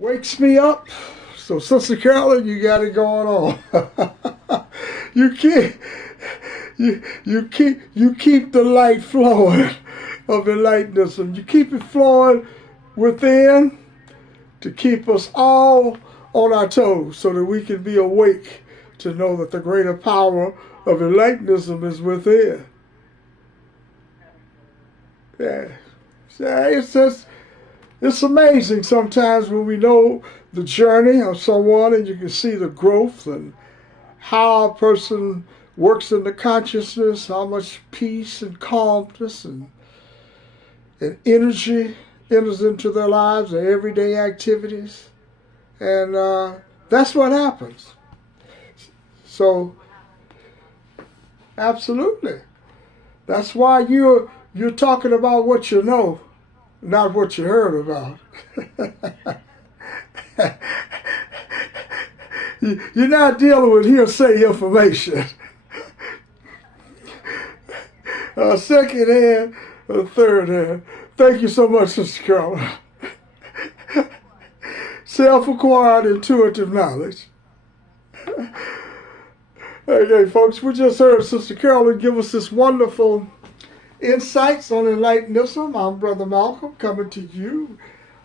wakes me up. So, Sister Carolyn, you got it going on. you keep you keep the light flowing of enlightenism. You keep it flowing within to keep us all on our toes, so that we can be awake to know that the greater power of enlightenism is within. Yeah, yeah, it's amazing sometimes when we know the journey of someone and you can see the growth and how a person works in the consciousness, how much peace and calmness and energy enters into their lives, their everyday activities. And that's what happens. So, absolutely. That's why you're talking about what you know, not what you heard about. You're not dealing with hearsay information. Second hand or third hand. Thank you so much, Sister Carolyn. Self-acquired intuitive knowledge. Okay, folks, we just heard Sister Carolyn give us this wonderful insights on Enlightenism. I'm Brother Malcolm coming to you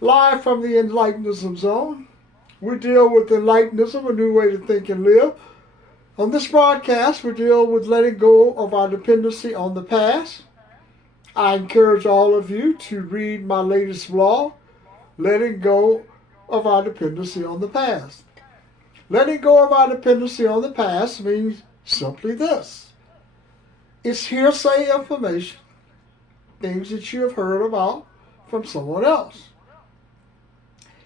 live from the Enlightenism Zone. We deal with Enlightenism, a new way to think and live. On this broadcast, we deal with letting go of our dependency on the past. I encourage all of you to read my latest blog, Letting Go of Our Dependency on the Past. Letting go of our dependency on the past means simply this. It's hearsay information, things that you have heard about from someone else.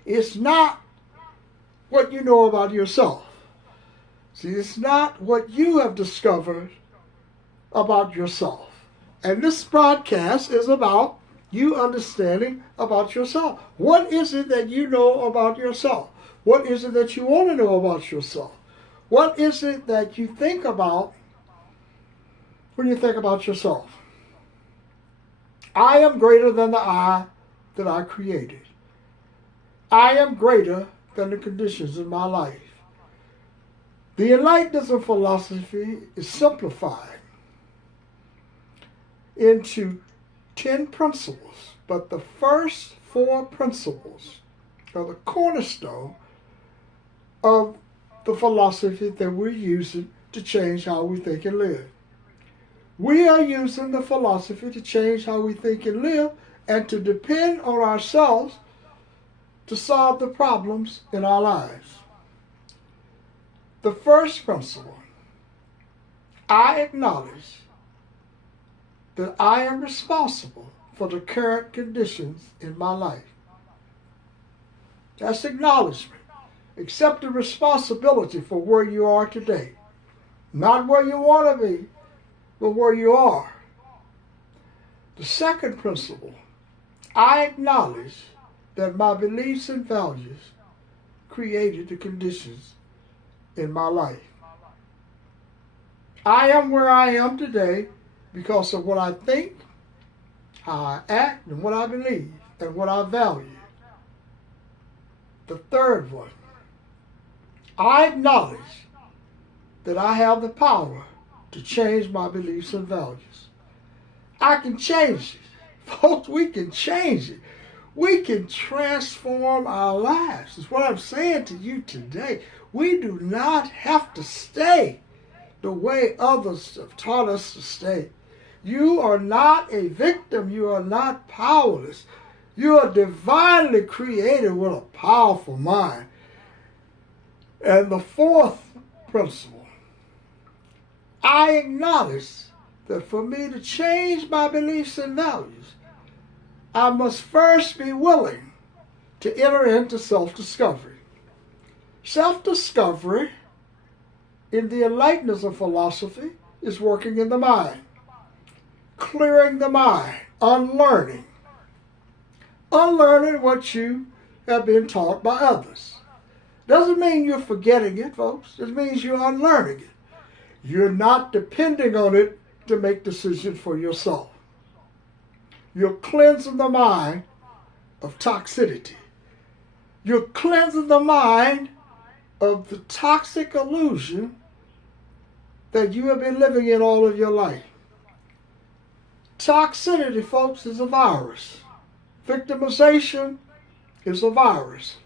It's not what you know about yourself. See, it's not what you have discovered about yourself. And this broadcast is about you understanding about yourself. What is it that you know about yourself? What is it that you want to know about yourself? What is it that you think about when you think about yourself? I am greater than the I that I created. I am greater than the conditions in my life. The Enlightenism philosophy is simplified into 10 principles, but the first 4 principles are the cornerstone of the philosophy that we're using to change how we think and live. We are using the philosophy to change how we think and live and to depend on ourselves to solve the problems in our lives. The first principle, I acknowledge that I am responsible for the current conditions in my life. That's acknowledgement. Accept the responsibility for where you are today. Not where you want to be, but where you are. The second principle, I acknowledge that my beliefs and values created the conditions in my life. I am where I am today because of what I think, how I act, and what I believe, and what I value. The third one, I acknowledge that I have the power to change my beliefs and values. I can change it. Folks, we can change it. We can transform our lives. That's what I'm saying to you today. We do not have to stay the way others have taught us to stay. You are not a victim. You are not powerless. You are divinely created with a powerful mind. And the fourth principle, I acknowledge that for me to change my beliefs and values, I must first be willing to enter into self-discovery. Self-discovery in the Enlightenism philosophy is working in the mind, clearing the mind, unlearning what you have been taught by others. Doesn't mean you're forgetting it, folks. It means you're unlearning it. You're not depending on it to make decisions for yourself. You're cleansing the mind of toxicity. You're cleansing the mind of the toxic illusion that you have been living in all of your life. Toxicity, folks, is a virus. Victimization is a virus.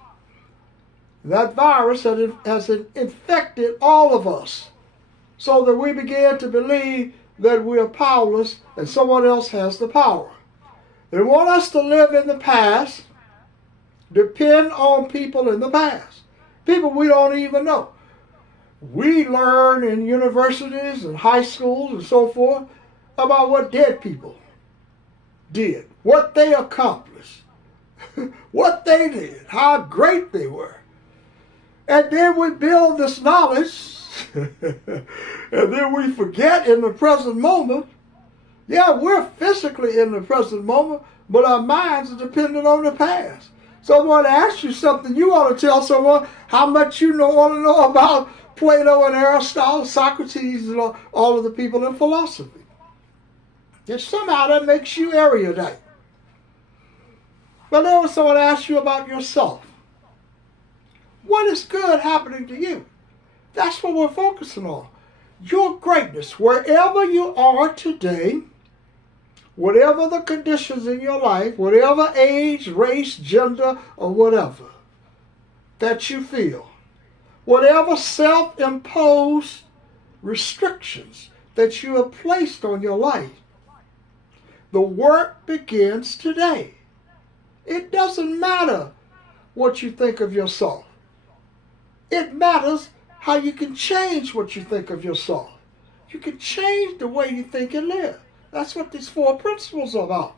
That virus has infected all of us so that we begin to believe that we are powerless and someone else has the power. They want us to live in the past, depend on people in the past, people we don't even know. We learn in universities and high schools and so forth about what dead people did, what they accomplished, what they did, how great they were. And then we build this knowledge, and then we forget in the present moment. Yeah, we're physically in the present moment, but our minds are dependent on the past. Someone asks you something, you want to tell someone how much you want to know about Plato and Aristotle, Socrates, and all of the people in philosophy. And somehow that makes you erudite. But then when someone asks you about yourself, what is good happening to you? That's what we're focusing on. Your greatness, wherever you are today, whatever the conditions in your life, whatever age, race, gender, or whatever that you feel, whatever self-imposed restrictions that you have placed on your life, the work begins today. It doesn't matter what you think of yourself. It matters how you can change what you think of yourself. You can change the way you think and live. That's what these 4 principles are about.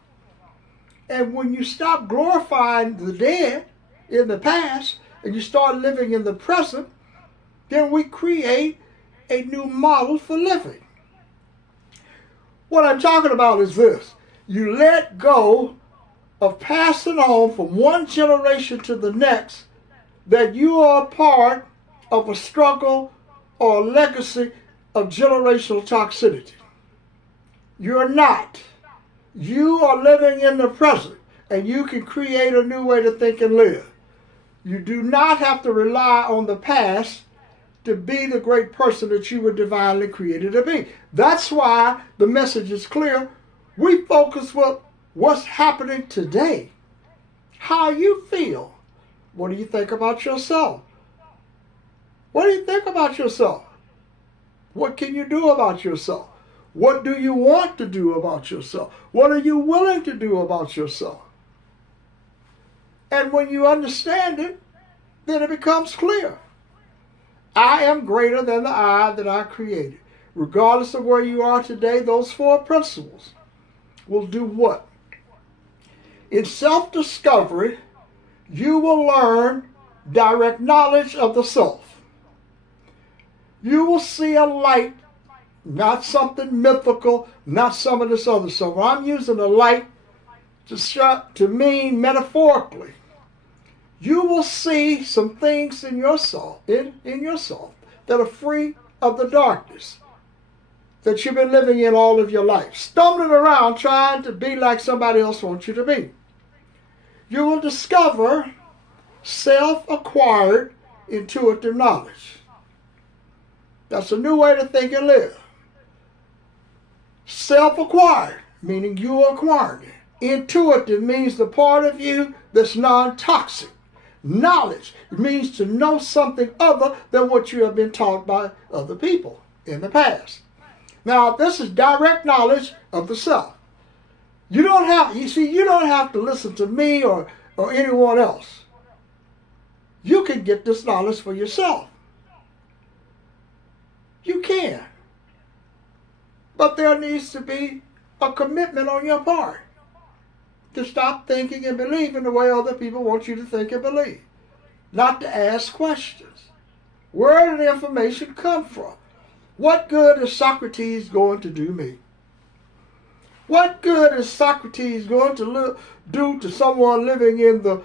And when you stop glorifying the dead in the past and you start living in the present, then we create a new model for living. What I'm talking about is this. You let go of passing on from one generation to the next that you are a part of a struggle or a legacy of generational toxicity. You're not. You are living in the present, and you can create a new way to think and live. You do not have to rely on the past to be the great person that you were divinely created to be. That's why the message is clear. We focus on what's happening today. How you feel. What do you think about yourself? What do you think about yourself? What can you do about yourself? What do you want to do about yourself? What are you willing to do about yourself? And when you understand it, then it becomes clear. I am greater than the I that I created. Regardless of where you are today, those 4 principles will do what? In self-discovery, you will learn direct knowledge of the self. You will see a light, not something mythical, not some of this other stuff. I'm using a light to mean metaphorically. You will see some things in your soul, in your soul, that are free of the darkness that you've been living in all of your life, stumbling around trying to be like somebody else wants you to be. You will discover self-acquired intuitive knowledge. That's a new way to think and live. Self-acquired, meaning you are acquiring it. Intuitive means the part of you that's non-toxic. Knowledge means to know something other than what you have been taught by other people in the past. Now, this is direct knowledge of the self. You don't have to listen to me or anyone else. You can get this knowledge for yourself. You can. But there needs to be a commitment on your part to stop thinking and believing the way other people want you to think and believe. Not to ask questions. Where did the information come from? What good is Socrates going to do me? What good is Socrates going to do to someone living in the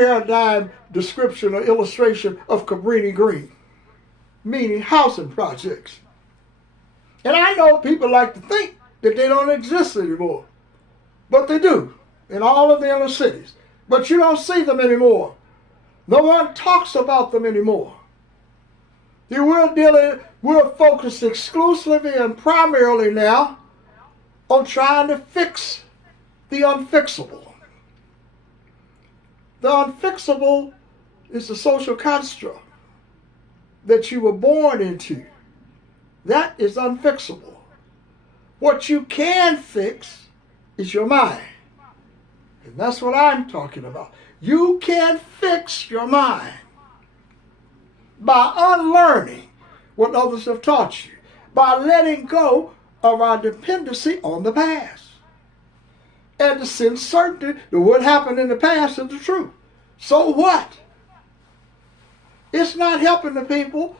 paradigm description or illustration of Cabrini Green, meaning housing projects? And I know people like to think that they don't exist anymore, but they do. in all of the inner cities. But you don't see them anymore. No one talks about them anymore. We're focused exclusively and primarily now on trying to fix the unfixable. The unfixable is the social construct that you were born into. That is unfixable. What you can fix is your mind. And that's what I'm talking about. You can fix your mind by unlearning what others have taught you, by letting go of our dependency on the past. And the sense certainty that what happened in the past is the truth. So what? It's not helping the people.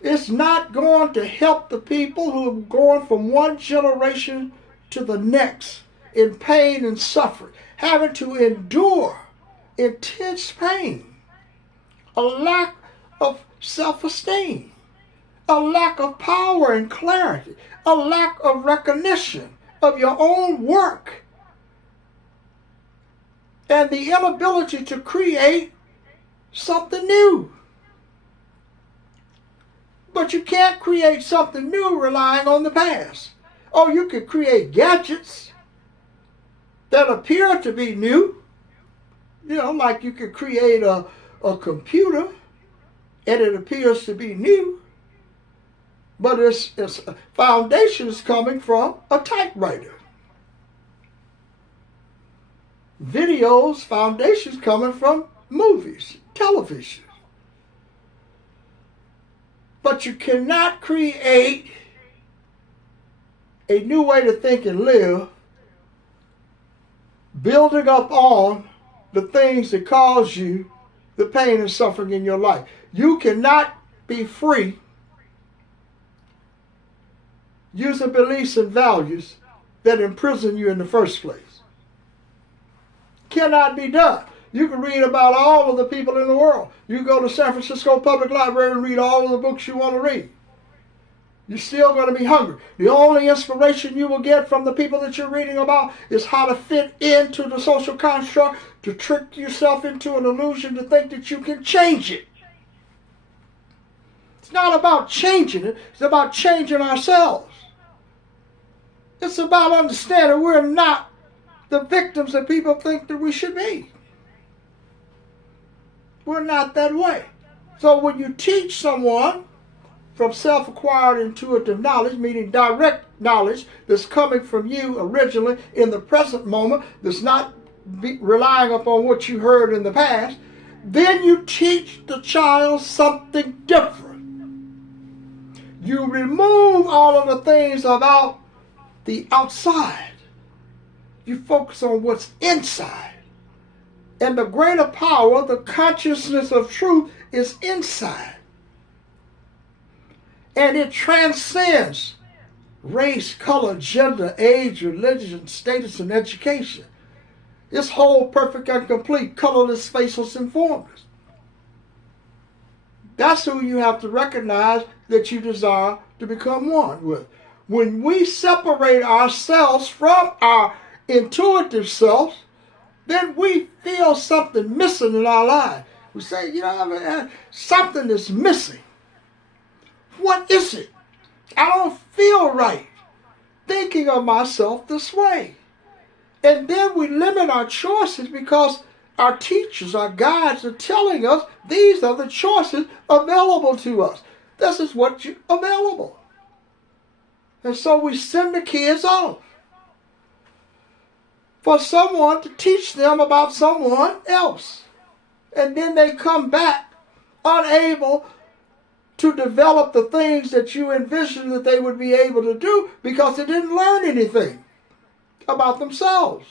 It's not going to help the people who are going from one generation to the next in pain and suffering, having to endure intense pain, a lack of self-esteem, a lack of power and clarity, a lack of recognition of your own work, and the inability to create something new. But you can't create something new relying on the past. Oh, you could create gadgets that appear to be new. You know, like you could create a computer and it appears to be new. But its foundation is coming from a typewriter. Videos, foundations coming from movies, television. But you cannot create a new way to think and live building up on the things that cause you the pain and suffering in your life. You cannot be free using beliefs and values that imprison you in the first place. Cannot be done. You can read about all of the people in the world. You go to San Francisco Public Library and read all of the books you want to read. You're still going to be hungry. The only inspiration you will get from the people that you're reading about is how to fit into the social construct, to trick yourself into an illusion to think that you can change it. It's not about changing it. It's about changing ourselves. It's about understanding we're not the victims that people think that we should be. We're not that way. So when you teach someone from self-acquired intuitive knowledge, meaning direct knowledge that's coming from you originally in the present moment, that's not relying upon what you heard in the past, then you teach the child something different. You remove all of the things about the outside. You focus on what's inside. And the greater power, the consciousness of truth, is inside. And it transcends race, color, gender, age, religion, status, and education. It's whole, perfect, and complete, colorless, faceless, and formless. That's who you have to recognize that you desire to become one with. When we separate ourselves from our intuitive self, then we feel something missing in our life. We say, something is missing. What is it? I don't feel right thinking of myself this way. And then we limit our choices because our teachers, our guides are telling us these are the choices available to us. This is what's available. And so we send the kids off for someone to teach them about someone else. And then they come back unable to develop the things that you envisioned that they would be able to do because they didn't learn anything about themselves.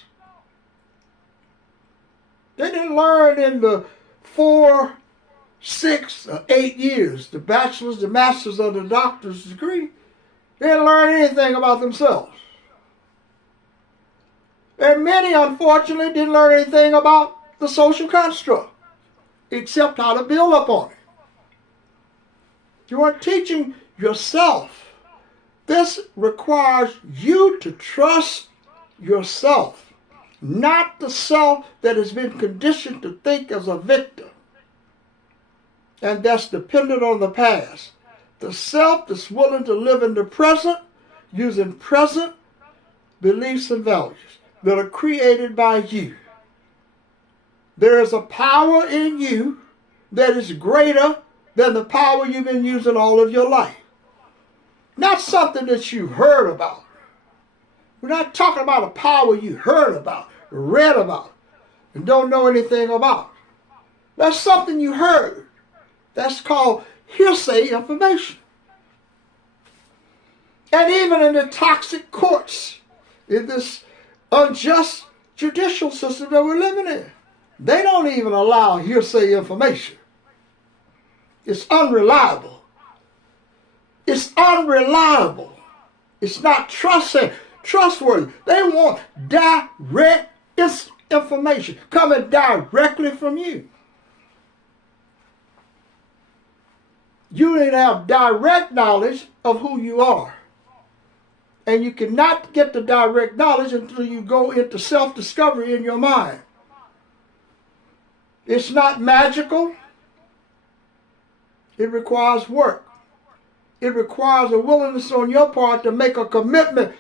They didn't learn in the 4, 6, or 8 years, the bachelor's, the master's, or the doctor's degree. They didn't learn anything about themselves. And many, unfortunately, didn't learn anything about the social construct, except how to build upon it. You are teaching yourself. This requires you to trust yourself not the self that has been conditioned to think as a victim and that's dependent on the past. The self that's willing to live in the present using present beliefs and values that are created by you. There is a power in you that is greater than the power you've been using all of your life. Not something that you heard about. We're not talking about a power you heard about, read about, and don't know anything about. That's something you heard. That's called hearsay information. And even in the toxic courts, in this unjust judicial system that we're living in, they don't even allow hearsay information. It's unreliable. It's unreliable. It's not trustworthy. They want direct information coming directly from you. You need to have direct knowledge of who you are. And you cannot get the direct knowledge until you go into self-discovery in your mind. It's not magical. It requires work. It requires a willingness on your part to make a commitment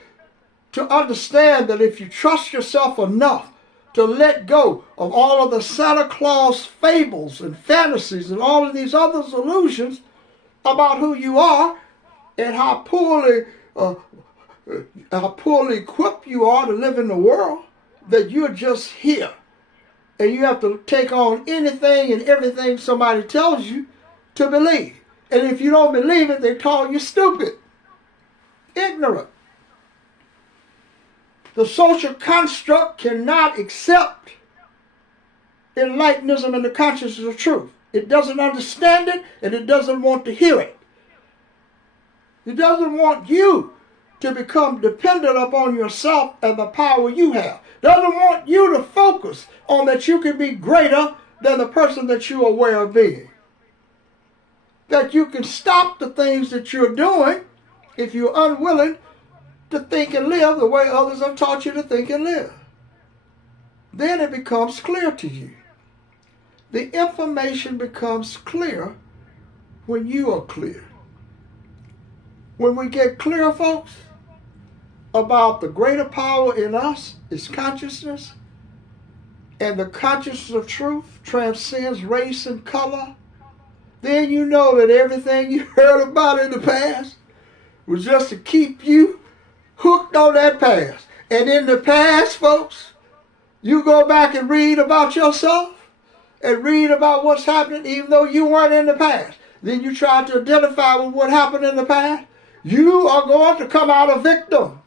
to understand that if you trust yourself enough to let go of all of the Santa Claus fables and fantasies and all of these other illusions about who you are and how poorly equipped you are to live in the world, that you're just here. And you have to take on anything and everything somebody tells you to believe. And if you don't believe it, they call you stupid, ignorant. The social construct cannot accept Enlightenism and the consciousness of truth. It doesn't understand it, and it doesn't want to hear it. It doesn't want you to become dependent upon yourself and the power you have. Doesn't want you to focus on that you can be greater than the person that you are aware of being. That you can stop the things that you're doing if you're unwilling to think and live the way others have taught you to think and live. Then it becomes clear to you. The information becomes clear when you are clear. When we get clear, folks, about the greater power in us is consciousness, and the consciousness of truth transcends race and color, then you know that everything you heard about in the past was just to keep you hooked on that past. And in the past, folks, you go back and read about yourself and read about what's happening even though you weren't in the past. Then you try to identify with what happened in the past. You are going to come out a victim.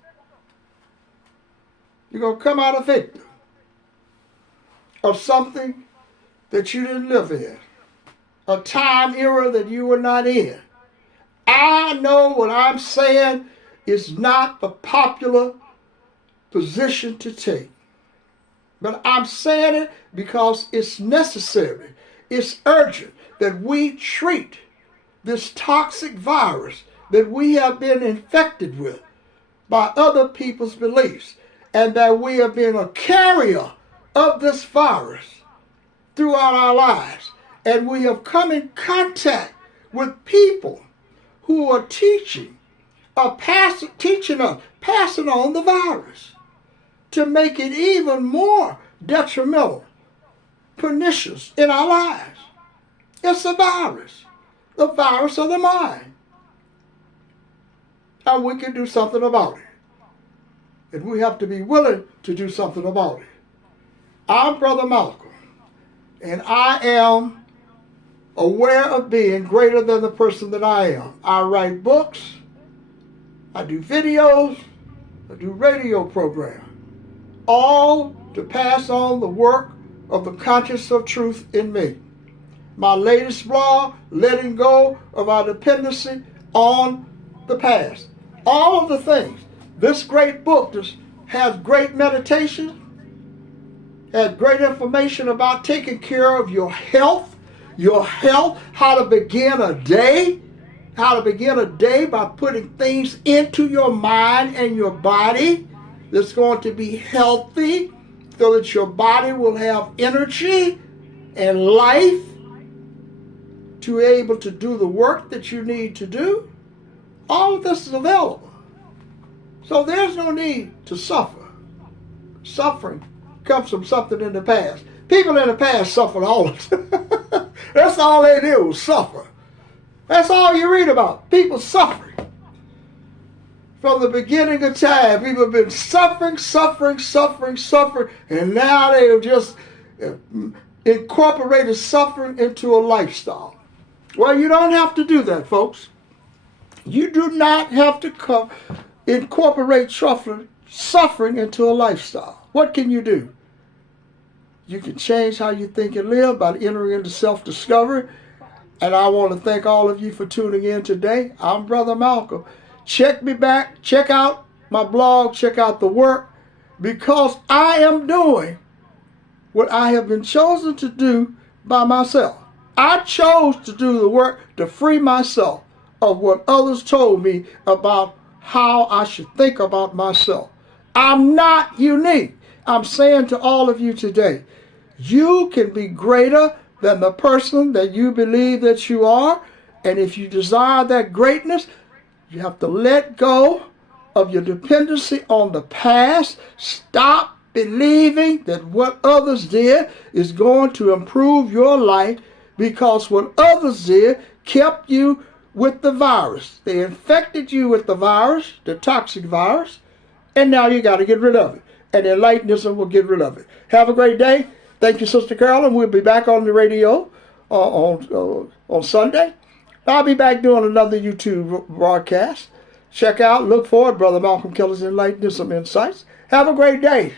You're going to come out a victim of something that you didn't live in, a time era that you were not in. I know what I'm saying is not the popular position to take, but I'm saying it because it's necessary. It's urgent that we treat this toxic virus that we have been infected with by other people's beliefs, and that we have been a carrier of this virus throughout our lives. And we have come in contact with people who are teaching us, passing on the virus to make it even more detrimental, pernicious in our lives. It's a virus, the virus of the mind. And we can do something about it. And we have to be willing to do something about it. I'm Brother Malcolm, and I am aware of being greater than the person that I am. I write books, I do videos, I do radio programs, all to pass on the work of the consciousness of truth in me. My latest blog, Letting Go of Our Dependency on the Past. All of the things. This great book has great meditation, has great information about taking care of your health, how to begin a day by putting things into your mind and your body that's going to be healthy so that your body will have energy and life to be able to do the work that you need to do. All of this is available. So there's no need to suffer. Suffering comes from something in the past. People in the past suffered all the time. That's all they did was suffer. That's all you read about. People suffering. From the beginning of time, people have been suffering, and now they have just incorporated suffering into a lifestyle. Well, you don't have to do that, folks. You do not have to incorporate suffering into a lifestyle. What can you do? You can change how you think and live by entering into self-discovery. And I want to thank all of you for tuning in today. I'm Brother Malcolm. Check me back. Check out my blog. Check out the work. Because I am doing what I have been chosen to do by myself. I chose to do the work to free myself of what others told me about how I should think about myself. I'm not unique. I'm saying to all of you today, you can be greater than the person that you believe that you are. And if you desire that greatness, you have to let go of your dependency on the past. Stop believing that what others did is going to improve your life, because what others did kept you with the virus. They infected you with the virus, the toxic virus, and now you got to get rid of it. And Enlightenism will get rid of it. Have a great day. Thank you, Sister Carolyn. We'll be back on the radio on Sunday. I'll be back doing another YouTube broadcast. Check out, look for it, Brother Malcolm Keller's Enlightenism Insights. Have a great day.